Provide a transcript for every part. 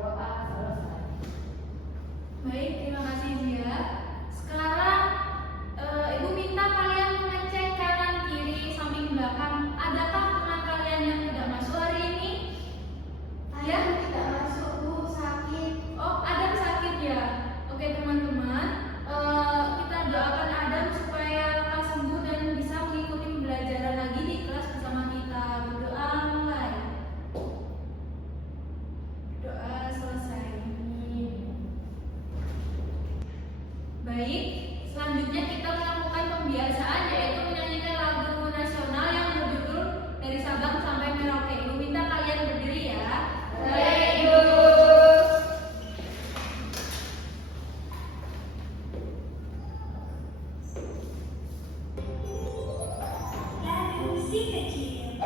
Doa selesai. Baik, terima kasih Zia. Sekarang Ibu minta kalian mengecek kanan kiri samping belakang. Adakah teman kalian yang tidak masuk hari ini? Saya tidak masuk, Bu, sakit. Oh, Adam sakit ya. Oke teman-teman, kita doakan Adam supaya lekas sembuh dan bisa mengikuti pembelajaran lagi di kelas bersama kita. Berdoa mulai. Doa selesai. Baik, selanjutnya kita melakukan pembiasaan yaitu menyanyikan lagu nasional yang berjudul Dari Sabang Sampai Merauke. Ibu minta kalian berdiri ya. Baik, Bu. Lagu si kecil.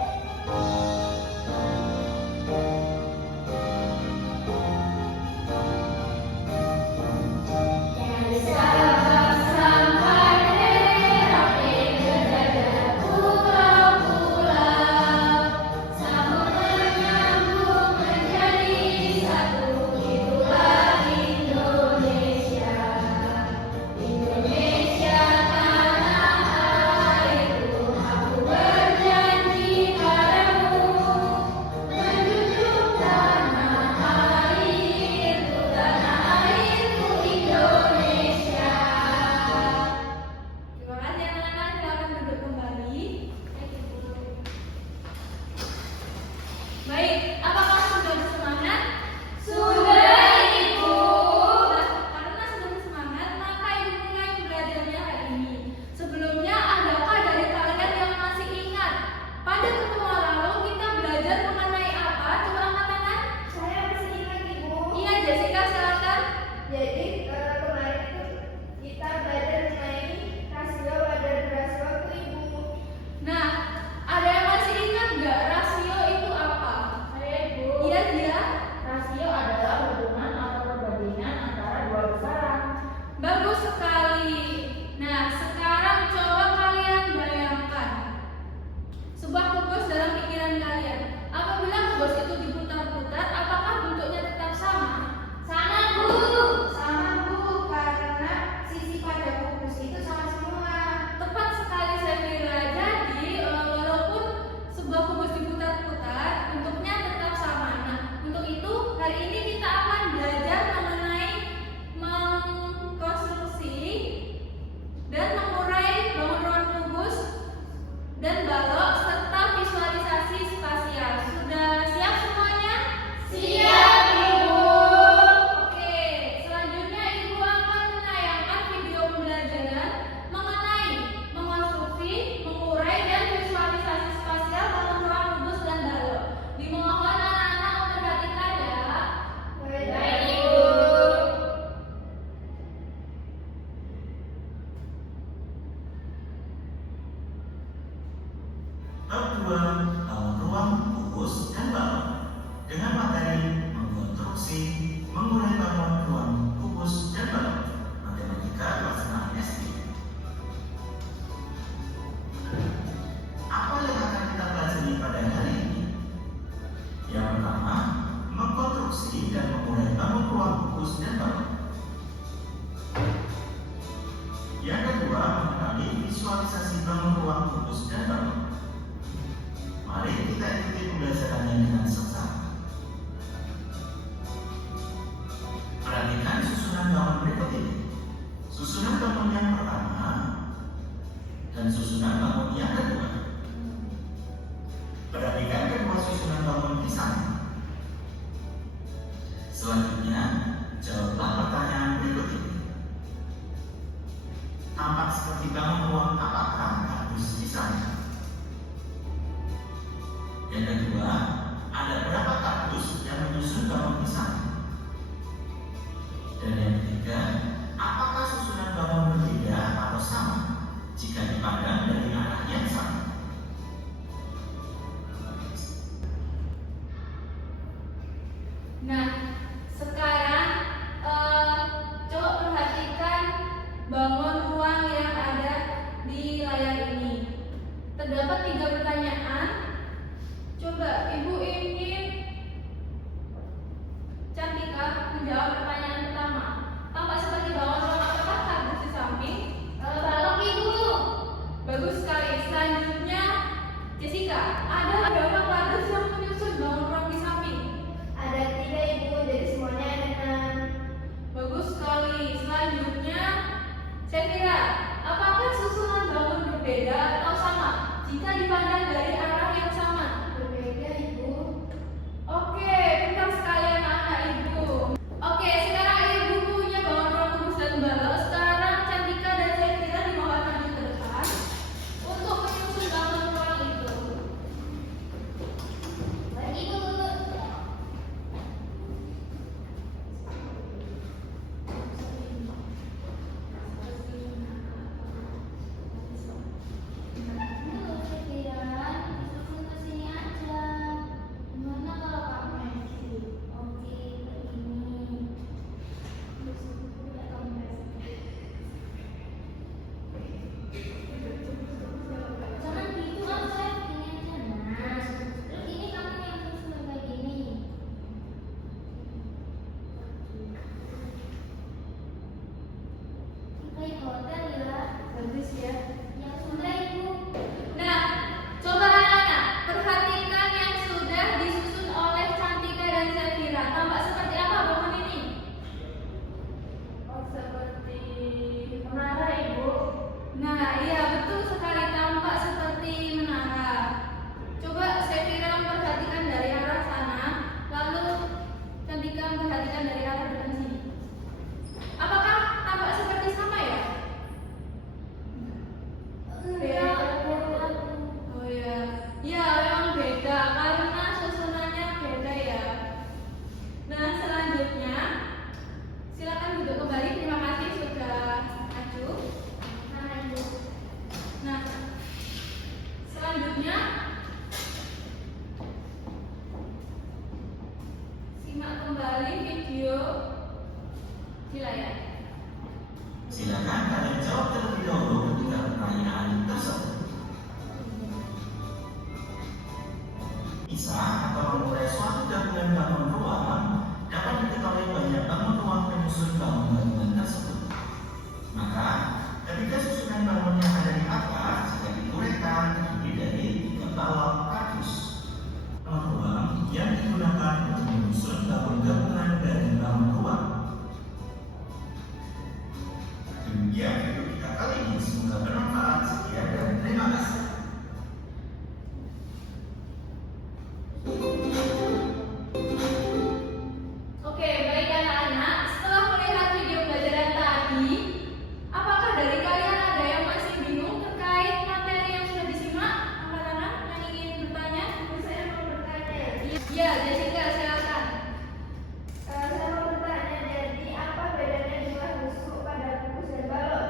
Dari Sabang sampai Merauke berada pulau-pulau, sambut menyambung menjadi satu, itulah Indonesia. Indonesia tanah airku, aku berjanji padamu, menjunjung tanah airku Indonesia. Terima kasih anak-anak, silakan duduk kembali. Baik, apakah sudah bersemangat? Sudah, Ibu. Karena sudah bersemangat, maka Ibu mulai belajarnya hari ini. Sebelumnya, adakah dari kalian yang masih ingat pada pertemuan lalu kita belajar mengenai apa? Coba angkat tangan. Saya masih ingat, Ibu. Iya, Jessica, silakan. Jadi kemarin itu kita belajar mengenai rasio pada durasi waktu, Ibu. Nah, ada yang masih ingat nggak rasio itu apa? Saya, Ibu. Iya, dia. Rasio adalah hubungan atau perbandingan antara dua besaran. Bagus sekali. Nah, sekarang coba kalian bayangkan sebuah kubus dalam pikiran kalian. Apabila kubus itu diputar-putar, apakah bentuknya tetap sama? Sama, Bu. Sama, Bu, karena sisi pada kubus itu sama semua. Tepat sekali Safira. Jadi, walaupun sebuah kubus diputar-putar, bentuknya tetap sama. Nah, untuk itu hari ini kita akan belajar mengenai mengkonstruksi dan mengurai bangunan kubus dan balok serta visualisasi spasial. Sudah siap semuanya? Siap, Ibu. Oke, selanjutnya Ibu akan menayangkan video pembelajaran mengenai mengonstruksi, mengurai, dan visualisasi spasial dalam ruang kubus dan balok. Dimohon anak-anak memperhatikan ya. Baik, Ibu. Bab 2 bangun ruang kubus dan balok dengan materi mengkonstruksi, mengurai bangun ruang kubus dan balok. Matematika kelas 6 SD. Apa yang akan kita pelajari pada hari ini? Yang pertama, mengkonstruksi dan mengurai bangun ruang kubus dan balok. Yang kedua, mengenali visualisasi bangun ruang kubus dan balok. Mari kita ikuti pembelajarannya dengan seksama. Perhatikan susunan bangun berikut ini. Susunan bangun yang pertama dan susunan bangun yang kedua. Perhatikan kedua susunan bangun di sana. Selanjutnya, jawablah pertanyaan berikut ini. Tampak seperti bangun ruang apakah harus di sana? Yang kedua, ada berapa kardus yang menyusun bangun di sana? Dan yang ketiga, apakah susunan bangun berbeda atau sama jika dipandang dari arah yang sama? Nah, sekarang coba perhatikan bangun ruang yang ada di layar ini. Terdapat 3 pertanyaan. Coba Ibu Simak kembali video di layar. Silakan kalian jawab terlebih dahulu ketika pertanyaan tersebut. Bisa atau mengurai suatu gabungan bangun ruang dapat diketahui banyak bangun ruang penyusun bangunan tersebut. Maka, ketika susunan bangunnya ada di atas, jika diuraikan terdiri dari 3 balok kardus. Bangun ruang yang digunakan untuk menyusun bangun gabungan dari bangun ruang. Demikian video kita kali ini, semoga bermanfaat. Sekian dan terima kasih. Oke, baik anak-anak, setelah melihat video pelajaran tadi, apakah dari kalian ada yang masih bingung terkait materi yang sudah disimak? Angkat tangan yang ingin bertanya? Saya mau bertanya. Iya, Jessica, silakan. Saya mau bertanya, jadi apa bedanya jumlah busuk pada kukus dan balok?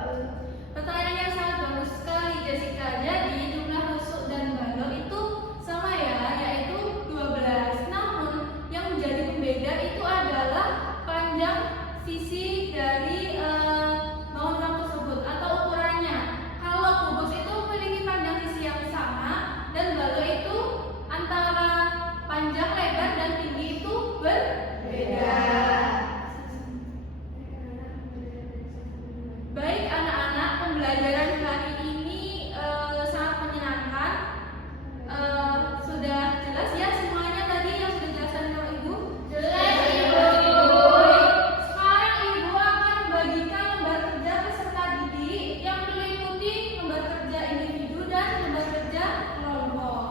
Pertanyaan yang sangat bagus sekali, Jessica. Jadi jumlah rusuk dan balok itu sama ya, yaitu 12. Namun yang menjadi pembeda itu adalah panjang sisi dari bangunan tersebut atau ukurannya. Kalau kubus itu memiliki panjang sisi yang sama dan balok itu antara panjang, lebar, dan tinggi itu berbeda. Baik anak-anak, pembelajaran kali ini sangat menyenangkan. Sudah jelas ya semuanya tadi yang sudah dijelaskan oleh Ibu? Jelas, Ibu. Baik, sekarang Ibu akan membagikan lembar kerja peserta didik yang meliputi lembar kerja individu dan lembar kerja kelompok.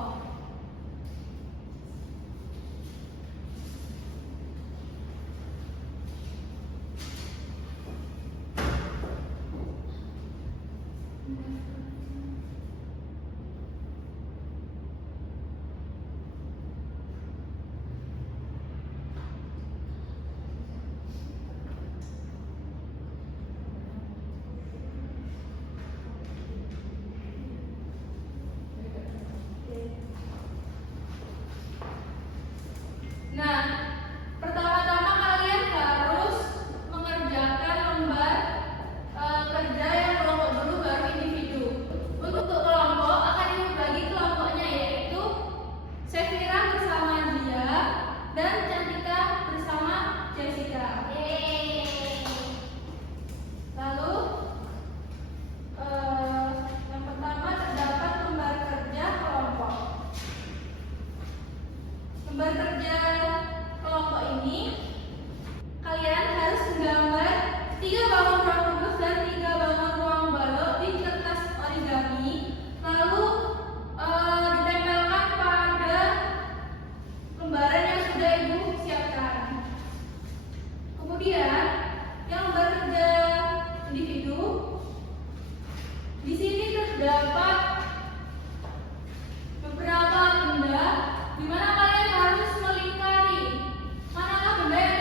Nah, pertama-tama kalian harus mengerjakan lembar kerja yang kelompok dulu baru individu. Untuk kelompok akan dibagi kelompoknya yaitu Sefira bersama Dia dan Cantika bersama Jessica. Lalu yang pertama terdapat lembar kerja kelompok. Lembar kerja kelompok ini kalian harus menggambar 3 bangun ruang kubus dan 3 bangun ruang balok di kertas origami, lalu ditempelkan pada lembaran yang sudah Ibu siapkan. Kemudian yang lembar kerja individu, di sini terdapat beberapa benda di mana kalian harus melingkari manakah benda yang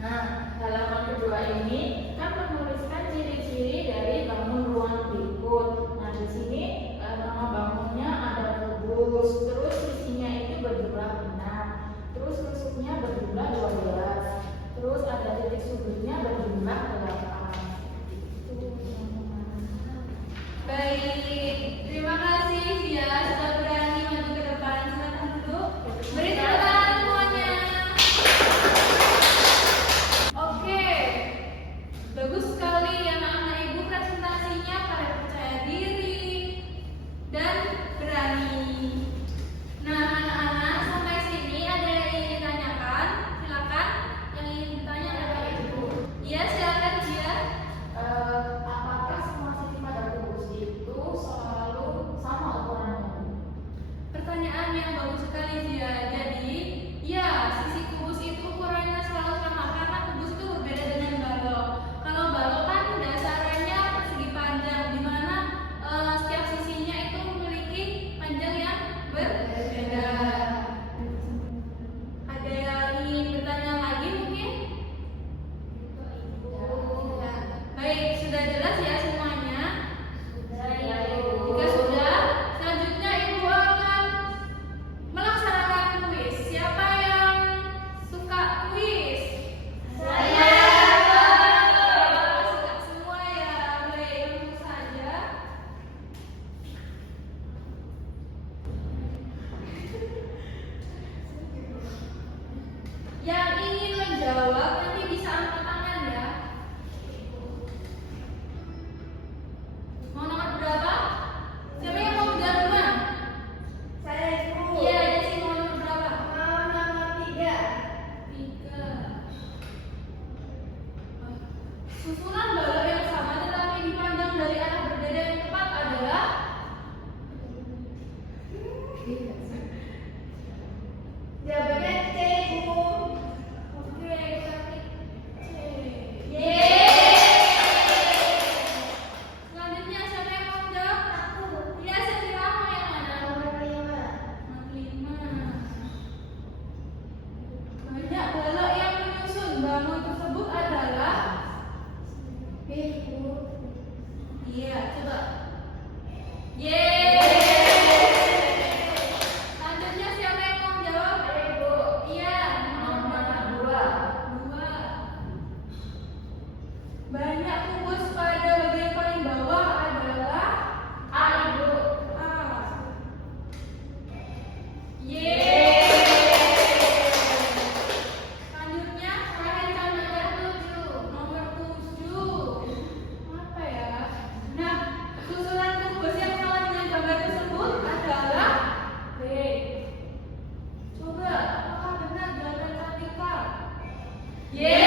Nah, halaman kedua ini kan menuliskan ciri-ciri dari bangun ruang berikut. Nah, di sini nama bangunnya ada kubus, terus isinya itu berjumlah 6, terus rusuknya berjumlah 12, terus ada titik sudutnya berjumlah 8. Baik, terima kasih Via sudah berani maju ke depan. Silakan duduk. Beri tepuk tangan semuanya. Oke, bagus sekali anak-anak ibu, presentasinya pada percaya diri dan berani. Nah, anak-anak sampai sini ada yang ingin ditanyakan? Silakan. Yang ingin ditanya adalah ibu. Iya, silakan Via. Apakah semua sisi pada kubus itu selalu sama ukurannya? Pertanyaan yang bagus sekali Via. Jadi, ya, sisi kubus itu ukurannya selalu sama karena kubus itu berbeda dengan balok. Kalau balok kan dasarnya persegi panjang, di mana setiap sisinya itu memiliki panjang yang berbeda. Ada yang ingin bertanya lagi mungkin? Baik, sudah jelas ya semuanya? Jika sudah, selanjutnya ibu akan melaksanakan kuis. Siapa yang suka kuis? Saya. Suka semua ya. Baik, langsung saja. Yang ingin menjawab nanti bisa angkat tangan ya. Mau nomor berapa? Siapa yang mau menjawab duluan? Saya ibu. Iya, Jessy mau nomor berapa? Mau nomor 3. 3. Susunan balok yang sama tetapi dipandang dari arah berbeda yang tepat adalah Jawabannya C, Bu. oke, cantik C. Yeay. Selanjutnya siapa yang mau menjawab? Iya, saya kamu yang mana? Nomor 5. Nomor 5. Banyak balok yang menyusun bangun tersebut adalah B, Bu. iya, coba. Yeay. Selanjutnya siapa yang mau menjawab? Saya, Bu. Iya, nomor Nomor 2. 2. Banyak kubus pada bagian paling bawah adalah A, Ibu. A. Yeay. Selanjutnya terakhir nomor 7. Nomor 7. Apa ya? Nah, susunan kubus yang sama dengan gambar tersebut adalah B. Coba, apakah benar jawaban Cantika? Yeay.